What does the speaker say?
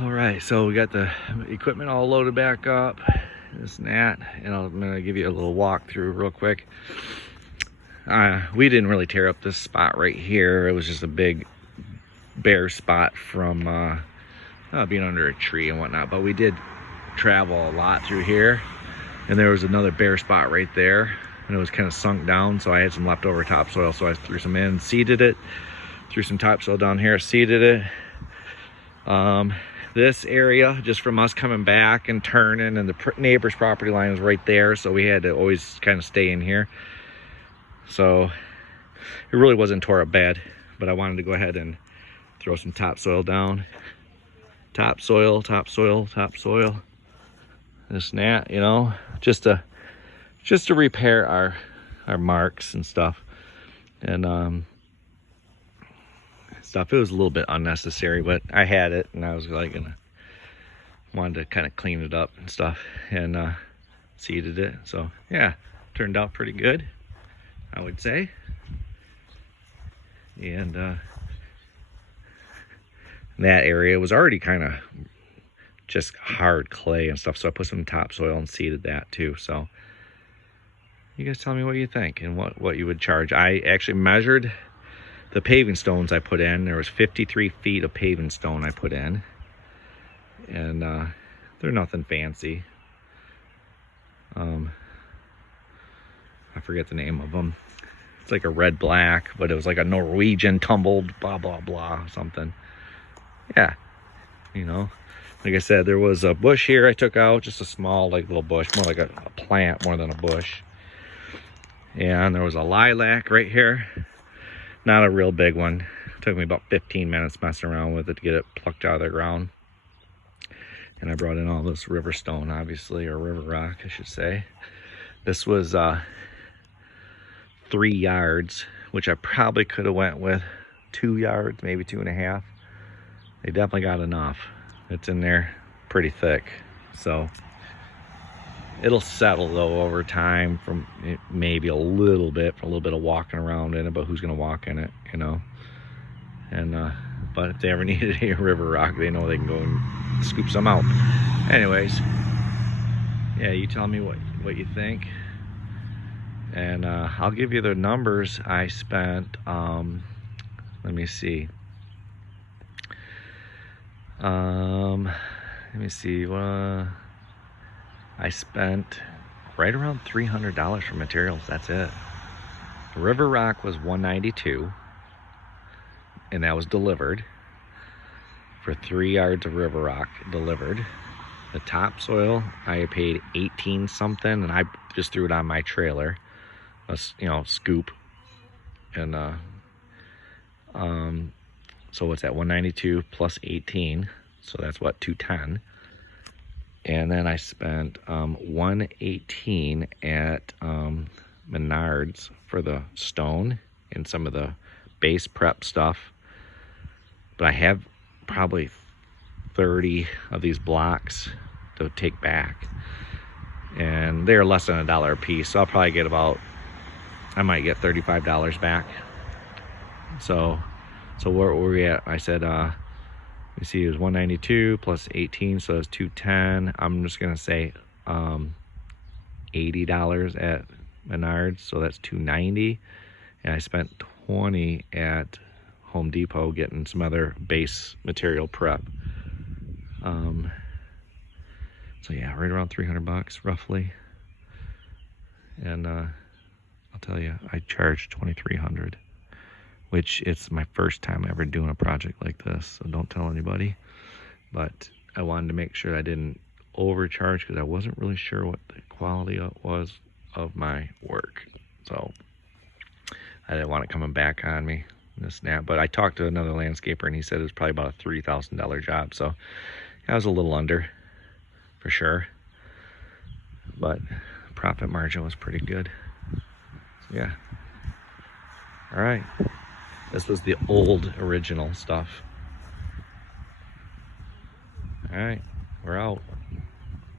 All right, so we got the equipment all loaded back up, this and that, and I'm gonna give you a little walkthrough real quick. We didn't really tear up this spot right here. It was just a big bare spot from being under a tree and whatnot, but we did travel a lot through here, and there was another bare spot right there, and it was kind of sunk down, so I had some leftover topsoil, so I threw some in, seeded it, threw some topsoil down here, seeded it. This area, just from us coming back and turning, and the neighbor's property line was right there, so we had to always kind of stay in here. So it really wasn't tore up bad, but I wanted to go ahead and throw some topsoil down. Topsoil, topsoil, topsoil. This and that, you know, just to repair our marks and stuff. And stuff. It was a little bit unnecessary, but I had it, and I was like wanted to kind of clean it up and stuff, and seeded it. So yeah, turned out pretty good, I would say. And that area was already kind of just hard clay and stuff, so I put some topsoil and seeded that too. So you guys tell me what you think and what you would charge. I actually measured the paving stones I put in. There was 53 feet of paving stone I put in, and they're nothing fancy. I forget the name of them. It's like a red black, but it was like a Norwegian tumbled blah blah blah something. Yeah, you know, like I said, there was a bush here I took out, just a small like little bush, more like a plant more than a bush. And there was a lilac right here. Not a real big one. It took me about 15 minutes messing around with it to get it plucked out of the ground. And I brought in all this river stone, obviously, or river rock, I should say. This was 3 yards, which I probably could have went with 2 yards, maybe 2.5. They definitely got enough. It's in there pretty thick. So it'll settle though over time, from maybe a little bit of walking around in it, but who's gonna walk in it, you know? And but if they ever needed a river rock, they know they can go and scoop some out. Anyways, yeah, you tell me what you think, and I'll give you the numbers I spent. Let me see. I spent right around $300 for materials. That's it. The river rock was $192, and that was delivered for 3 yards of river rock delivered. The topsoil I paid 18 something, and I just threw it on my trailer, scoop. And so what's that? 192 plus 18, so that's what, 210. And then I spent $118 at Menards for the stone and some of the base prep stuff. But I have probably 30 of these blocks to take back, and they're less than $1 a piece. So I'll probably get I might get $35 back. So where were we at? I said you see, it was 192 plus 18, so it's 210. I'm just gonna say $80 at Menards, so that's 290. And I spent 20 at Home Depot getting some other base material prep. So yeah, right around $300 roughly. And I'll tell you, I charged $2,300. Which it's my first time ever doing a project like this, so don't tell anybody. But I wanted to make sure I didn't overcharge, because I wasn't really sure what the quality was of my work. So I didn't want it coming back on me, this and that. But I talked to another landscaper, and he said it was probably about a $3,000 job. So I was a little under, for sure. But profit margin was pretty good. So yeah. All right. This was the old original stuff. All right, we're out.